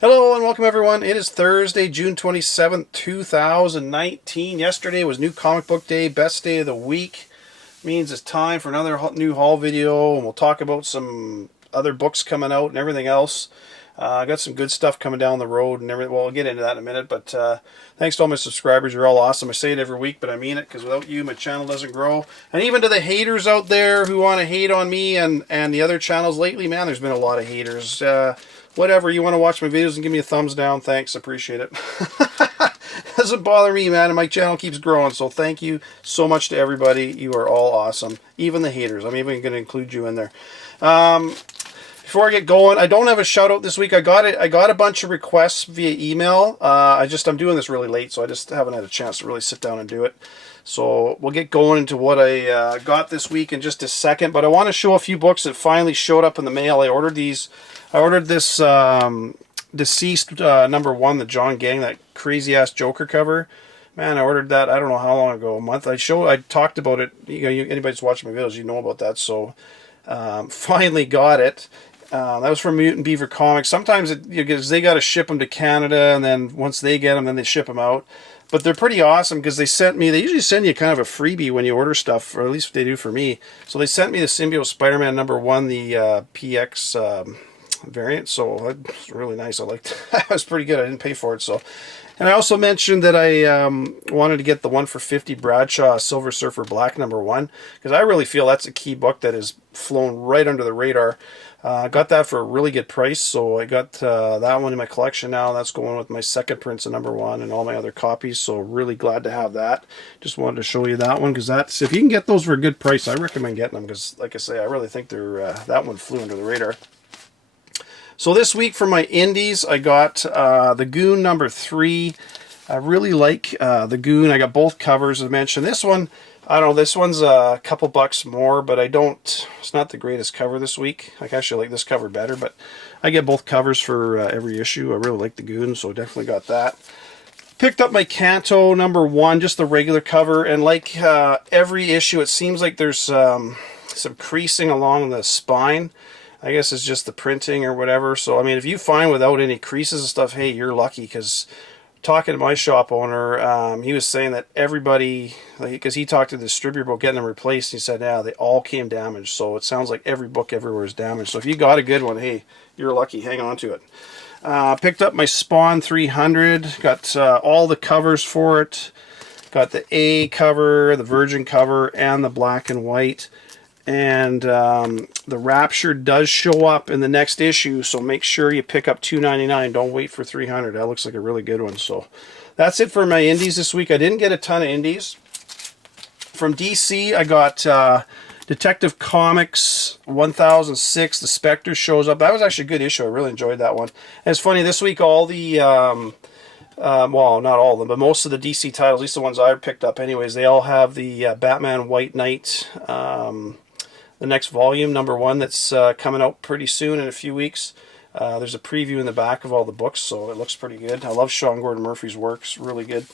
Hello and welcome everyone. It is Thursday, June 27th, 2019. Yesterday was New Comic Book Day, best day of the week. Means it's time for another new haul video, and we'll talk about some other books coming out and everything else. I got some good stuff coming down the road and everything. Well, we'll get into that in a minute, but thanks to all my subscribers. You're all awesome. I say it every week, but I mean it, because without you, my channel doesn't grow. And even to the haters out there who want to hate on me and the other channels lately, man, there's been a lot of haters. Whatever, you want to watch my videos and give me a thumbs down, thanks, appreciate it. Doesn't bother me, man, and my channel keeps growing, so thank you so much to everybody. You are all awesome, even the haters. I'm even going to include you in there. Before I get going, I don't have a shout out this week. I got a bunch of requests via email. I'm doing this really late, so I just haven't had a chance to really sit down and do it. So we'll get going into what I got this week in just a second. But I want to show a few books that finally showed up in the mail. I ordered these. I ordered this Deceased #1, the John Gang, that crazy ass Joker cover. Man, I ordered that, I don't know how long ago, a month. I talked about it. Anybody's watching my videos, you know about that. So finally got it. That was from Mutant Beaver Comics. Sometimes they got to ship them to Canada, and then once they get them, then they ship them out. But they're pretty awesome because they usually send you kind of a freebie when you order stuff, or at least they do for me. So they sent me the Symbiote Spider-Man #1, the PX variant. So it's really nice. I liked it. That was pretty good. I didn't pay for it. So, and I also mentioned that I wanted to get the 1 for $50 Bradshaw Silver Surfer Black #1, because I really feel that's a key book that has flown right under the radar. I got that for a really good price, so I got that one in my collection now. That's going with my second prints of #1 and all my other copies, so really glad to have that. Just wanted to show you that one, because that's, if you can get those for a good price, I recommend getting them, because like I say, I really think they're that one flew under the radar. So this week for my indies, I got the Goon #3. I really like the Goon. I got both covers, as I mentioned. This one, I don't know, this one's a couple bucks more, but it's not the greatest cover this week. I actually like this cover better, but I get both covers for every issue. I really like the Goon, so definitely got that. Picked up my Kanto #1, just the regular cover, and like every issue, it seems like there's some creasing along the spine. I guess it's just the printing or whatever. So, I mean, if you find without any creases and stuff, hey, you're lucky, because talking to my shop owner, he was saying that everybody, because he talked to the distributor about getting them replaced, he said, yeah, they all came damaged. So it sounds like every book everywhere is damaged. So if you got a good one, hey, you're lucky. Hang on to it. Picked up my Spawn 300. Got all the covers for it. Got the A cover, the Virgin cover, and the black and white. And the Rapture does show up in the next issue, so make sure you pick up $2.99. Don't wait for $300. That looks like a really good one. So that's it for my indies this week. I didn't get a ton of indies. From DC, I got Detective Comics 1006. The Spectre shows up. That was actually a good issue. I really enjoyed that one. And it's funny, this week all the well, not all of them, but most of the DC titles, at least the ones I picked up anyways, they all have the Batman White Knight, the next volume, #1, that's coming out pretty soon in a few weeks. There's a preview in the back of all the books, so it looks pretty good. I love Sean Gordon Murphy's works, really good.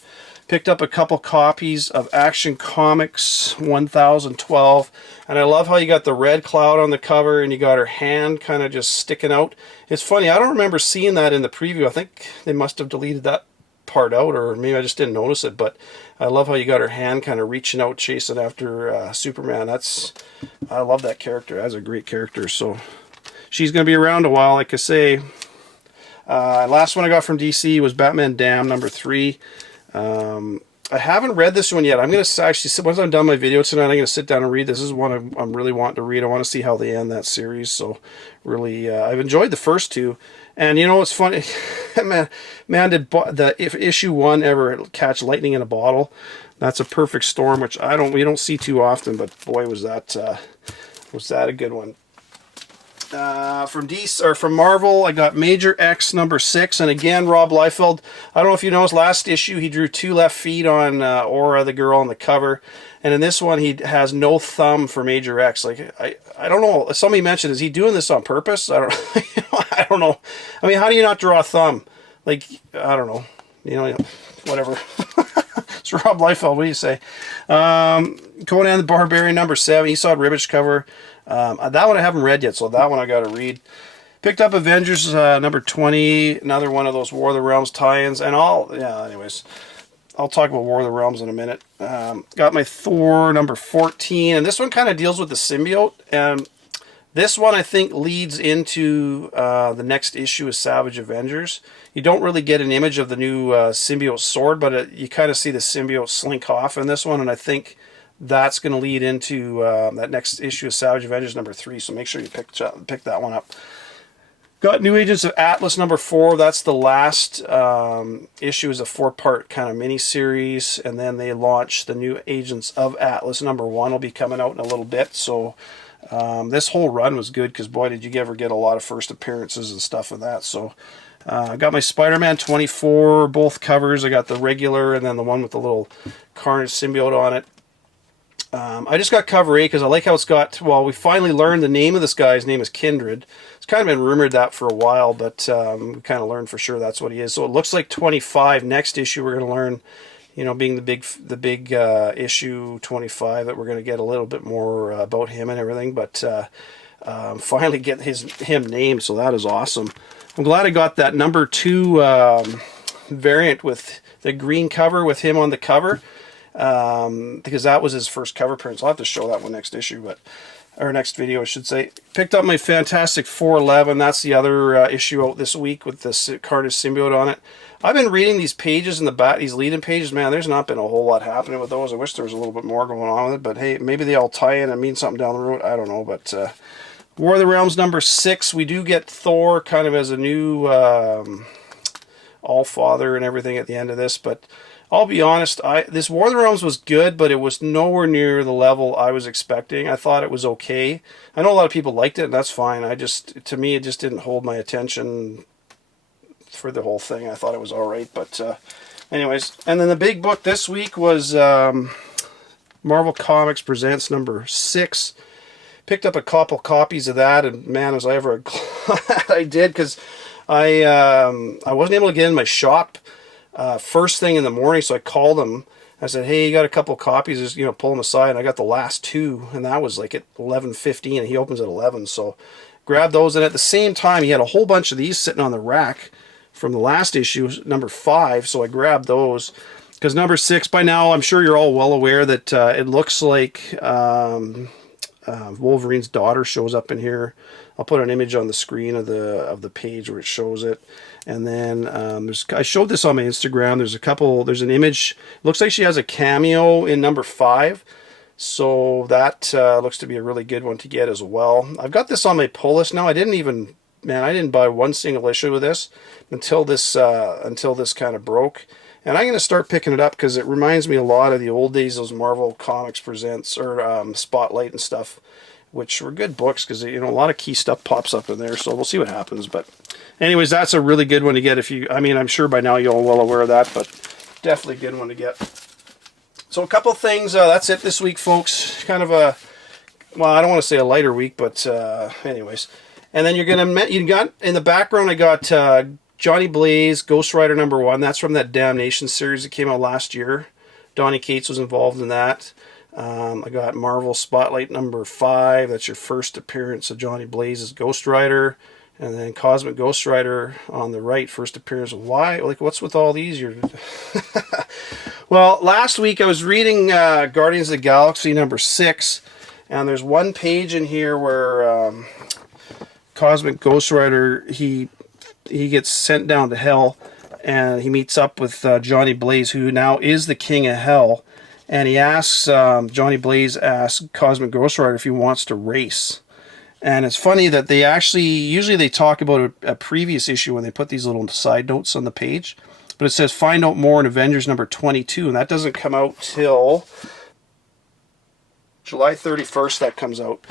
Picked up a couple copies of Action Comics 1012, and I love how you got the Red Cloud on the cover, and you got her hand kind of just sticking out. It's funny, I don't remember seeing that in the preview. I think they must have deleted that part out, or maybe I just didn't notice it, but I love how you got her hand kind of reaching out, chasing after Superman. I love that character. That's a great character. So she's going to be around a while, like I say. Last one I got from DC was Batman Damned #3. I haven't read this one yet. I'm going to actually, once I'm done my video tonight, I'm going to sit down and read this. This is one I'm really wanting to read. I want to see how they end that series. So really, I've enjoyed the first two. And you know what's funny? man, if issue 1 ever catch lightning in a bottle? That's a perfect storm, which we don't see too often. But boy, was that a good one. From Marvel, I got Major X #6, and again, Rob Liefeld. I don't know if you noticed, last issue he drew 2 left feet on Aura, the girl on the cover, and in this one he has no thumb for Major X. Like I don't know. Somebody mentioned, is he doing this on purpose? I don't I don't know. I mean, how do you not draw a thumb? Like, I don't know. Whatever. It's Rob Liefeld. What do you say? Conan the Barbarian #7. Esau Ribic cover. That one I haven't read yet, so that one I got to read. Picked up Avengers number 20, another one of those War of the Realms tie-ins, and anyways, I'll talk about War of the Realms in a minute. Got my Thor number 14, and this one kind of deals with the symbiote, and this one I think leads into the next issue of Savage Avengers. You don't really get an image of the new symbiote sword, but you kind of see the symbiote slink off in this one, and I think that's going to lead into that next issue of Savage Avengers number 3, so make sure you pick that one up. Got New Agents of Atlas number 4. That's the last issue, is a 4-part kind of mini-series, and then they launch the New Agents of Atlas number 1 will be coming out in a little bit. So this whole run was good because, boy, did you ever get a lot of first appearances and stuff of that. So I got my Spider-Man 24, both covers. I got the regular and then the one with the little Carnage symbiote on it. I just got cover 8 because I like how it's got, well, we finally learned the name of this guy. His name is Kindred. It's kind of been rumored that for a while, but we kind of learned for sure that's what he is. So it looks like 25. Next issue we're going to learn, you know, being the big issue 25, that we're going to get a little bit more about him and everything, but finally get him named, so that is awesome. I'm glad I got that number 2 variant with the green cover with him on the cover. Because that was his first cover appearance. I'll have to show that one next issue, or next video I should say. Picked up my Fantastic 411. That's the other issue out this week with this Carnage symbiote on it. I've been reading these pages in the back, these lead-in pages. Man, there's not been a whole lot happening with those. I wish there was a little bit more going on with it, but hey, maybe they all tie in and mean something down the road. I don't know, but War of the Realms number 6, we do get Thor kind of as a new All-Father and everything at the end of this, but I'll be honest, this War of the Realms was good, but it was nowhere near the level I was expecting. I thought it was okay. I know a lot of people liked it, and that's fine. To me, it just didn't hold my attention for the whole thing. I thought it was alright, but anyways. And then the big book this week was Marvel Comics Presents number 6. Picked up a couple copies of that, and man, was I ever glad I did, because I wasn't able to get in my shop first thing in the morning, so I called him. I said, hey, you got a couple copies, just, pull them aside. And I got the last 2, and that was like at 11:15, and he opens at 11, so grabbed those. And at the same time, he had a whole bunch of these sitting on the rack from the last issue, number 5, so I grabbed those. Because number 6, by now, I'm sure you're all well aware that it looks like Wolverine's daughter shows up in here. I'll put an image on the screen of the page where it shows it. And then I showed this on my Instagram. There's an image. Looks like she has a cameo in number 5. So that looks to be a really good one to get as well. I've got this on my pull list now. I didn't buy one single issue of this until this kind of broke. And I'm going to start picking it up because it reminds me a lot of the old days, those Marvel Comics Presents or Spotlight and stuff, which were good books because a lot of key stuff pops up in there. So we'll see what happens. But anyways, that's a really good one to get. I'm sure by now you're all well aware of that, but definitely a good one to get. So a couple things. That's it this week, folks. Kind of I don't want to say a lighter week, but anyways. And then you got in the background, I got Johnny Blaze, Ghost Rider number 1. That's from that Damnation series that came out last year. Donny Cates was involved in that. I got Marvel Spotlight number 5. That's your first appearance of Johnny Blaze as Ghost Rider. And then Cosmic Ghost Rider on the right, first appearance. Why? Like, what's with all these? Well, last week I was reading Guardians of the Galaxy number 6. And there's one page in here where Cosmic Ghost Rider, he gets sent down to hell, and he meets up with Johnny Blaze, who now is the king of hell, and he asks, Johnny Blaze asks Cosmic Ghost Rider if he wants to race. And it's funny that usually they talk about a previous issue when they put these little side notes on the page, but it says find out more in Avengers number 22, and that doesn't come out till July 31st, that comes out.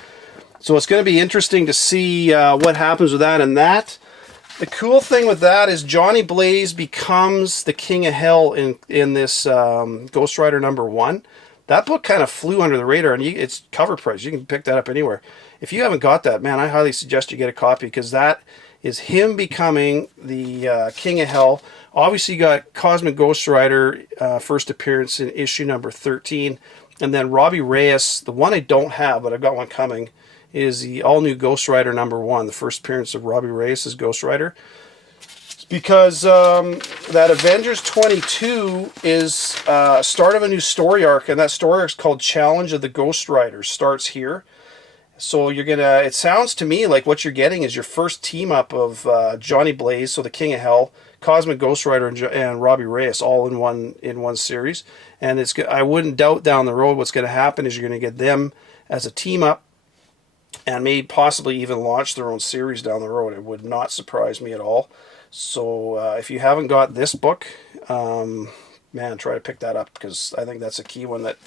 So it's going to be interesting to see what happens with that. And the cool thing with that is Johnny Blaze becomes the king of hell in this Ghost Rider number 1. That book kind of flew under the radar, and it's cover price. You can pick that up anywhere. If you haven't got that, man, I highly suggest you get a copy, because that is him becoming the king of hell. Obviously, you got Cosmic Ghost Rider, first appearance in issue number 13. And then Robbie Reyes, the one I don't have, but I've got one coming, is the all-new Ghost Rider #1, the first appearance of Robbie Reyes as Ghost Rider. Because that Avengers 22 is start of a new story arc, and that story arc is called Challenge of the Ghost Riders. Starts here. So you're gonna. It sounds to me like what you're getting is your first team up of Johnny Blaze, so the King of Hell, Cosmic Ghost Rider, and Robbie Reyes, all in one series. And it's. I wouldn't doubt down the road what's going to happen is you're going to get them as a team up, and maybe possibly even launch their own series down the road. It would not surprise me at all. So if you haven't got this book, man, try to pick that up, because I think that's a key one that,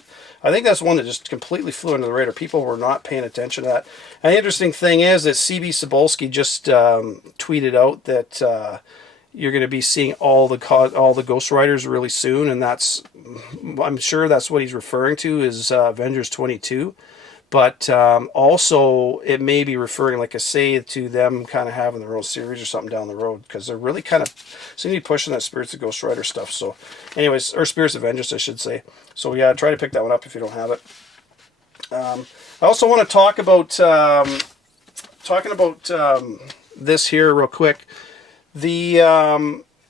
I think that's one that just completely flew under the radar. People were not paying attention to that. And the interesting thing is that CB Cebulski just tweeted out that you're going to be seeing all the Ghost Riders really soon, and that's, I'm sure that's what he's referring to is Avengers 22. But also, it may be referring, like I say, to them kind of having their own series or something down the road, because they're really kind of seem to be pushing that Spirits of Ghost Rider stuff. So, anyways, or Spirits of Vengeance, I should say. So, yeah, try to pick that one up if you don't have it. I also want to talk about this here real quick. The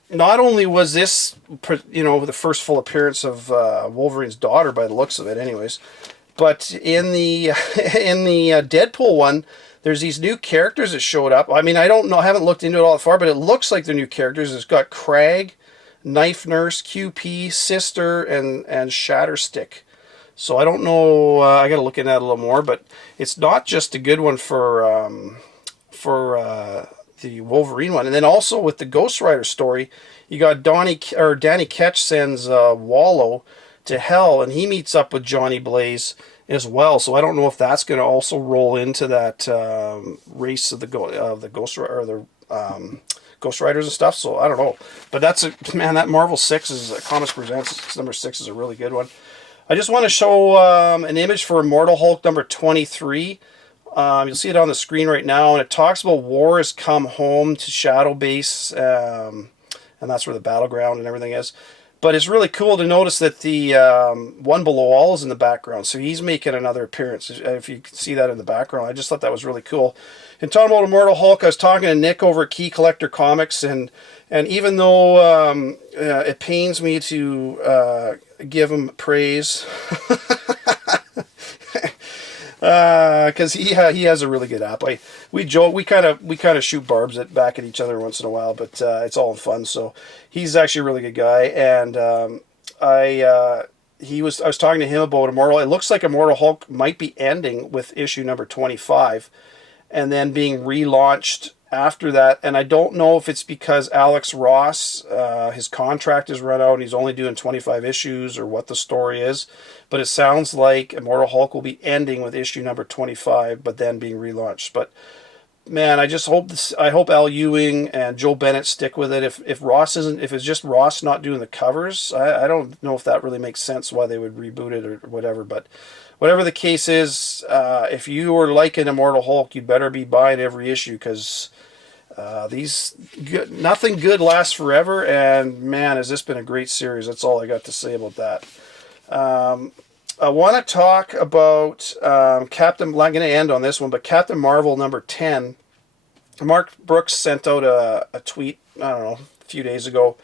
not only was this, the first full appearance of Wolverine's daughter by the looks of it, anyways. But in the Deadpool one, there's these new characters that showed up. I mean, I don't know, I haven't looked into it all that far, but it looks like they're new characters. It's got Krag, Knife Nurse, QP, Sister, and Shatterstick. So I don't know. I got to look into that a little more. But it's not just a good one for the Wolverine one, and then also with the Ghost Rider story, you got Danny Ketch sends Wallow to Hell, and he meets up with Johnny Blaze as well. So I don't know if that's going to also roll into that race of the Ghost Riders and stuff. So I don't know, but that's that Marvel 6 is Comics Presents #6 is a really good one. I just want to show an image for Immortal Hulk #23. You'll see it on the screen right now, and it talks about war has come home to Shadow Base, and that's where the battleground and everything is. But it's really cool to notice that the One Below All is in the background. So he's making another appearance, if you can see that in the background. I just thought that was really cool. And talking about Immortal Hulk, I was talking to Nick over at Key Collector Comics, and even though it pains me to give him praise, because he has a really good app. We joke, we kind of shoot barbs back at each other once in a while, but it's all in fun. So he's actually a really good guy, and I was talking to him about Immortal. It looks like Immortal Hulk might be ending with issue #25, and then being relaunched after that. And I don't know if it's because Alex Ross, his contract is run out and he's only doing 25 issues, or what the story is. But it sounds like Immortal Hulk will be ending with issue #25, but then being relaunched. But man, I hope Al Ewing and Joe Bennett stick with it. If it's just Ross not doing the covers, I don't know if that really makes sense why they would reboot it or whatever. But whatever the case is, if you are liking Immortal Hulk, you better be buying every issue, because nothing good lasts forever. And man, has this been a great series. That's all I got to say about that. I want to talk about Captain. I'm going to end on this one, but Captain Marvel #10. Mark Brooks sent out a tweet, I don't know, a few days ago,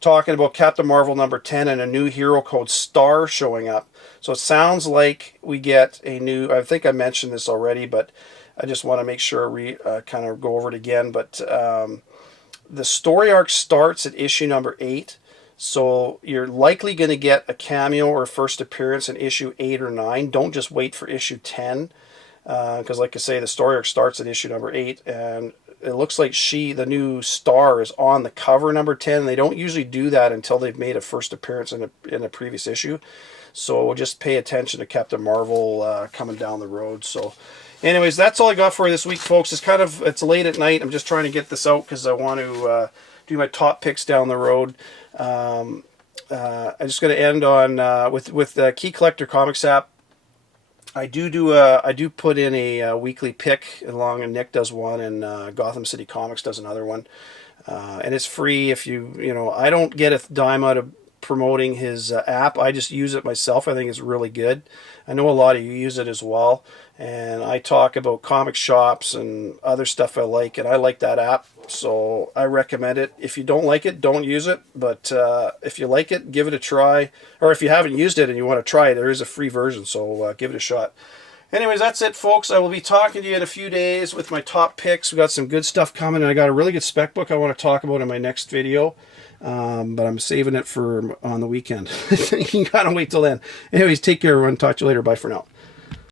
talking about Captain Marvel #10 and a new hero called Star showing up. So it sounds like we get a new. I think I mentioned this already, but I just want to make sure we kind of go over it again. But the story arc starts at issue #8. So you're likely going to get a cameo or first appearance in issue 8 or 9. Don't just wait for issue 10, because like I say, the story arc starts at issue #8, and it looks like the new Star, is on the cover #10. They don't usually do that until they've made a first appearance in a previous issue. So just pay attention to Captain Marvel coming down the road. So anyways, that's all I got for you this week, folks. It's late at night. I'm just trying to get this out because I want to do my top picks down the road. I'm just going to end on with the Key Collector Comics app. I do put in a weekly pick along, and Nick does one, and Gotham City Comics does another one, and it's free. If I don't get a dime out of promoting his app. I just use it myself. I think it's really good. I know a lot of you use it as well. And I talk about comic shops and other stuff I like, and I like that app, so I recommend it. If you don't like it, don't use it, but if you like it, give it a try. Or if you haven't used it and you want to try it, there is a free version, so give it a shot. Anyways, that's it, folks. I will be talking to you in a few days with my top picks. We got some good stuff coming, and I got a really good spec book I want to talk about in my next video. But I'm saving it for on the weekend. You gotta wait till then. Anyways, take care, everyone. Talk to you later. Bye for now.